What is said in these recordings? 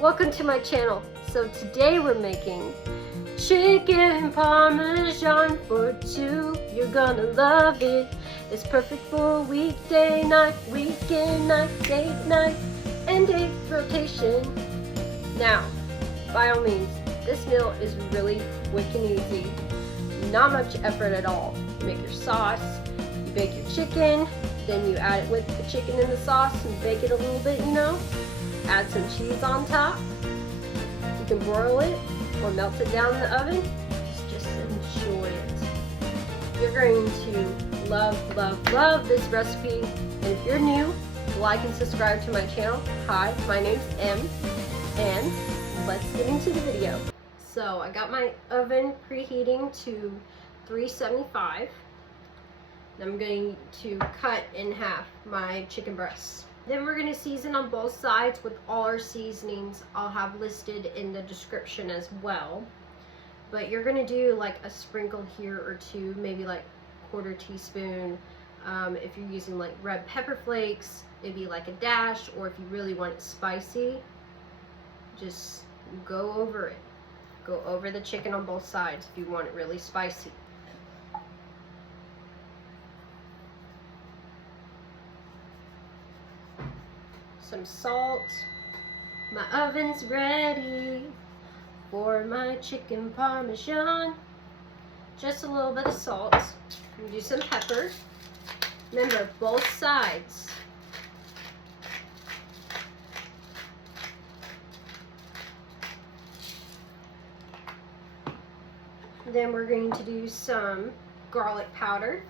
Welcome to my channel. So today we're making chicken parmesan for two. You're gonna love it. It's perfect for weekday night, weekend night, date night, and day rotation. Now, by all means, this meal is really quick and easy. Not much effort at all. You make your sauce, you bake your chicken, then you add it with the chicken and the sauce and bake it a little bit, Add some cheese on top. You can broil it or melt it down in the oven. Just enjoy it. You're going to love this recipe. And if you're new, like and subscribe to my channel. Hi, my name's Em, and let's get into the video. So I got my oven preheating to 375. I'm going to cut in half my chicken breasts. Then we're going to season on both sides with all our seasonings. I'll have listed in the description as well. But you're going to do like a sprinkle here or two, maybe like quarter teaspoon. If you're using like red pepper flakes, maybe like a dash, or if you really want it spicy, just go over it. Go over the chicken on both sides if you want it really spicy. Some salt. My oven's ready for my chicken parmesan. Just a little bit of salt. And do some pepper. Remember, both sides. Then we're going to do some garlic powder.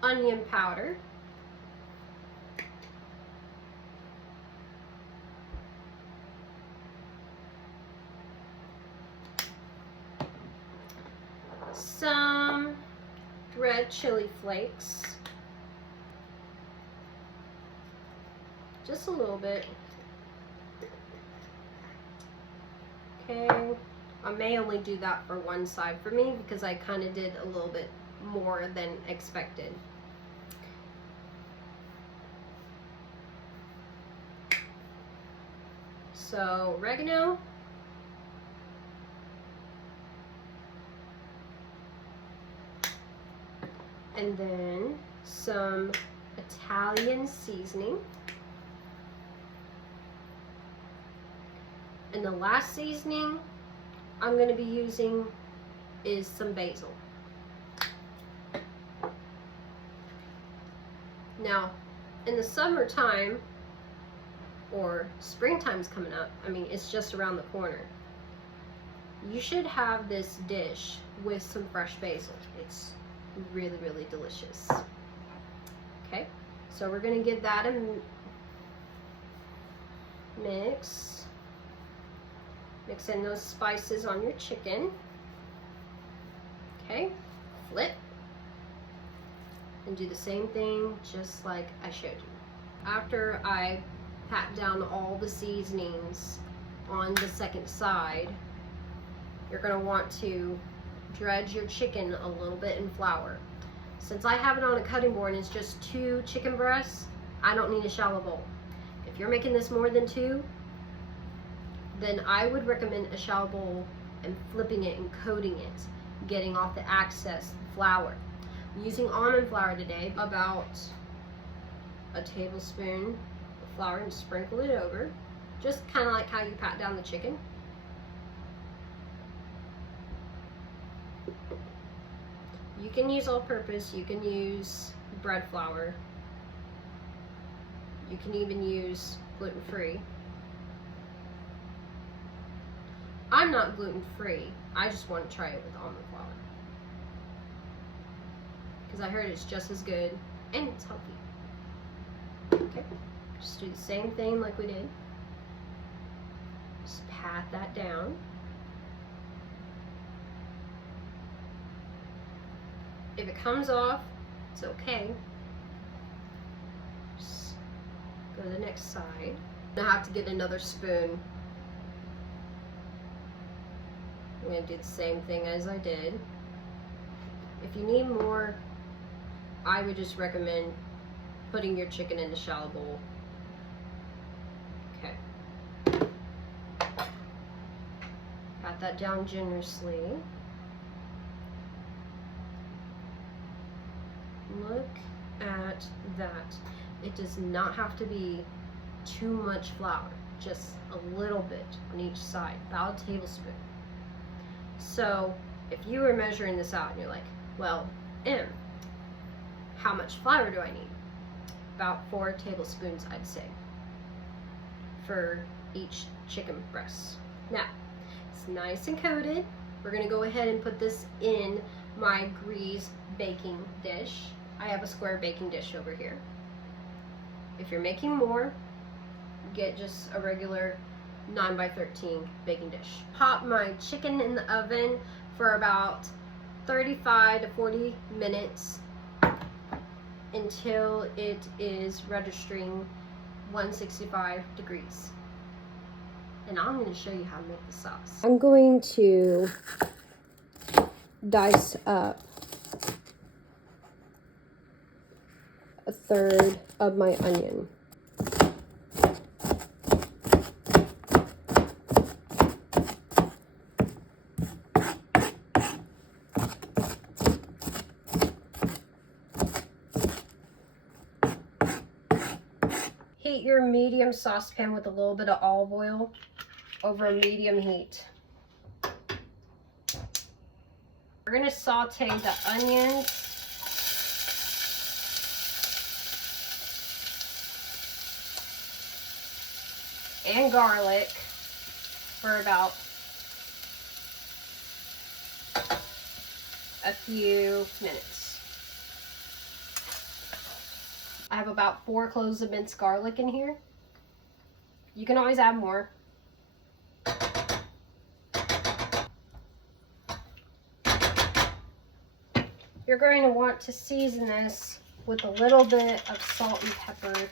Onion powder. Some red chili flakes. Just a little bit. Okay. I may only do that for one side for me because I kind of did a little bit more than expected. So, oregano. And then some Italian seasoning. And the last seasoning I'm going to be using is some basil. Now, in the summertime, or springtime's coming up, I mean, it's just around the corner, you should have this dish with some fresh basil. It's really, really delicious. Okay, so we're going to give that a mix. Mix in those spices on your chicken. Okay, flip. And do the same thing just like I showed you. After I pat down all the seasonings on the second side, you're going to want to dredge your chicken a little bit in flour. Since I have it on a cutting board and it's just 2 chicken breasts, I don't need a shallow bowl. If you're making this more than 2, then I would recommend a shallow bowl and flipping it and coating it, getting off the excess flour. I'm using almond flour today, about a tablespoon of flour, and sprinkle it over, just kind of like how you pat down the chicken. You can use all-purpose, you can use bread flour, you can even use gluten-free. I'm not gluten-free, I just want to try it with almond flour, because I heard it's just as good and it's healthy. Okay, just do the same thing like we did. Just pat that down. If it comes off, it's okay. Just go to the next side. I have to get another spoon I'm going to do the same thing as I did. If you need more, I would just recommend putting your chicken in the shallow bowl. Okay. Pat that down generously. Look at that. It does not have to be too much flour, just a little bit on each side, about a tablespoon. So if you were measuring this out and you're like, well, how much flour do I need? About 4 tablespoons, I'd say, for each chicken breast. Now, it's nice and coated. We're gonna go ahead and put this in my grease baking dish. I have a square baking dish over here. If you're making more, get just a regular 9x13 baking dish. Pop my chicken in the oven for about 35 to 40 minutes until it is registering 165 degrees. And I'm going to show you how to make the sauce. I'm going to dice up 1/3 of my onion. Heat your medium saucepan with a little bit of olive oil over a medium heat. We're going to saute the onions and garlic for about a few minutes. I have about 4 cloves of minced garlic in here. You can always add more. You're going to want to season this with a little bit of salt and pepper.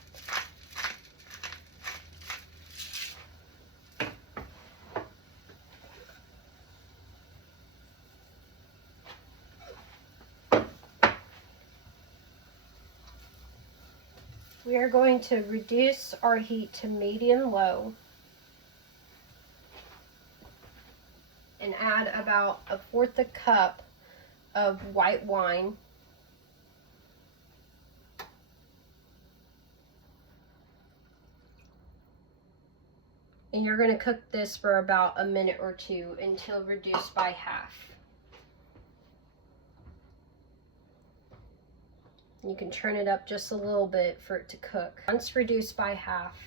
We are going to reduce our heat to medium-low and add about 1/4 cup of white wine. And you're going to cook this for about a minute or 2 until reduced by half. You can turn it up just a little bit for it to cook. Once reduced by half,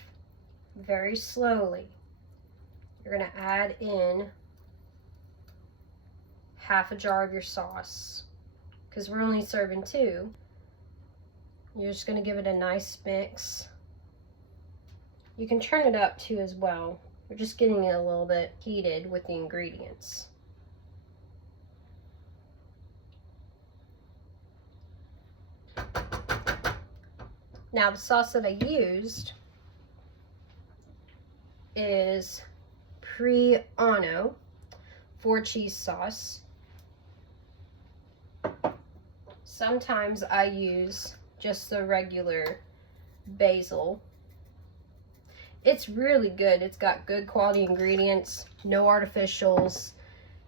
very slowly, you're going to add in half a jar of your sauce. Because we're only serving 2. You're just going to give it a nice mix. You can turn it up too as well. We're just getting it a little bit heated with the ingredients. Now the sauce that I used is Priano 4-cheese sauce. Sometimes I use just the regular Basil. It's really good. It's got good quality ingredients, no artificials,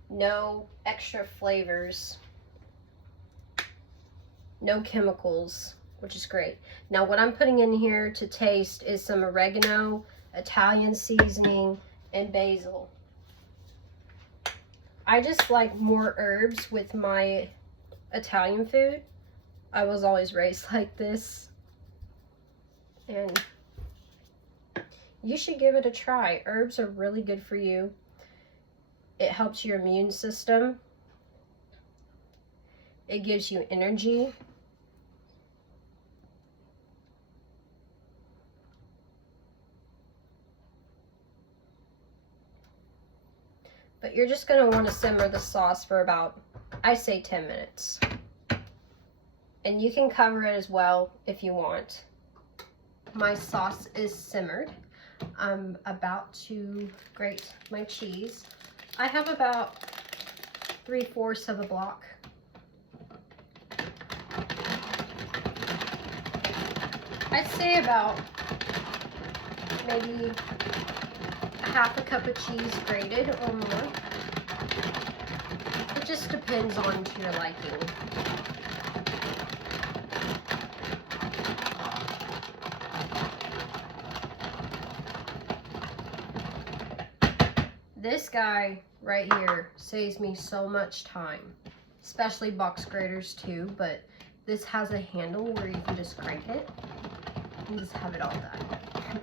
no extra flavors, no chemicals, which is great. Now what I'm putting in here to taste is some oregano, Italian seasoning, and basil. I just like more herbs with my Italian food. I was always raised like this. And you should give it a try. Herbs are really good for you. It helps your immune system. It gives you energy. But you're just going to want to simmer the sauce for about, I say 10 minutes. And you can cover it as well if you want. My sauce is simmered. I'm about to grate my cheese. I have about 3/4 of a block. I'd say about maybe half a cup of cheese grated or more. It just depends on to your liking. This guy right here saves me so much time, especially box graters too, but this has a handle where you can just crank it and just have it all done.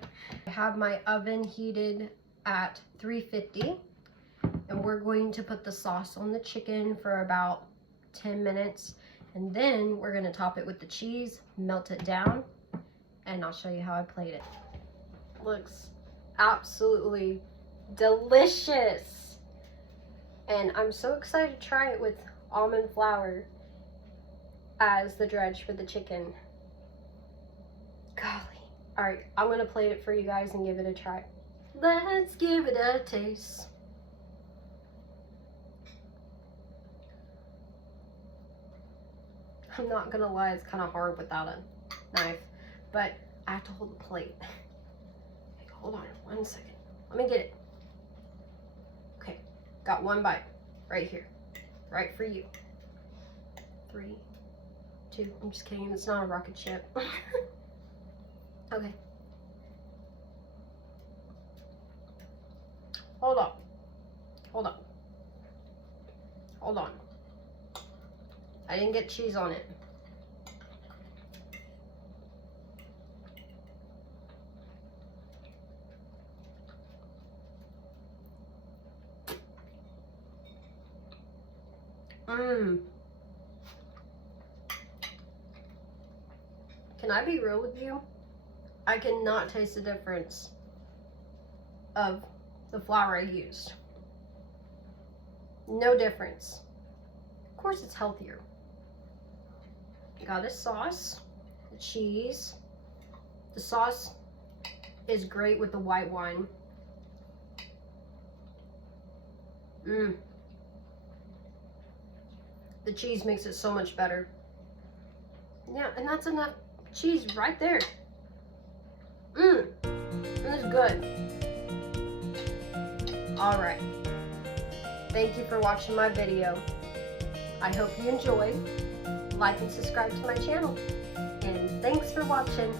I have my oven heated at 350 and we're going to put the sauce on the chicken for about 10 minutes and then we're going to top it with the cheese, melt it down, and I'll show you how I plate it. Looks absolutely delicious, and I'm so excited to try it with almond flour as the dredge for the chicken. Golly. All right, I'm gonna plate it for you guys and give it a try. Let's give it a taste. I'm not gonna lie, it's kind of hard without a knife, but I have to hold the plate. Hold on 1 second. Let me get it. Okay, got one bite right here, right for you. 3, 2, I'm just kidding, it's not a rocket ship. Okay. Hold on. Hold on. Hold on. I didn't get cheese on it. Can I be real with you? I cannot taste the difference of the flour I used. No difference. Of course it's healthier. Got a sauce, the cheese. The sauce is great with the white wine. The cheese makes it so much better. Yeah, and that's enough cheese right there. This is good. All right. Thank you for watching my video. I hope you enjoyed. Like and subscribe to my channel. And thanks for watching.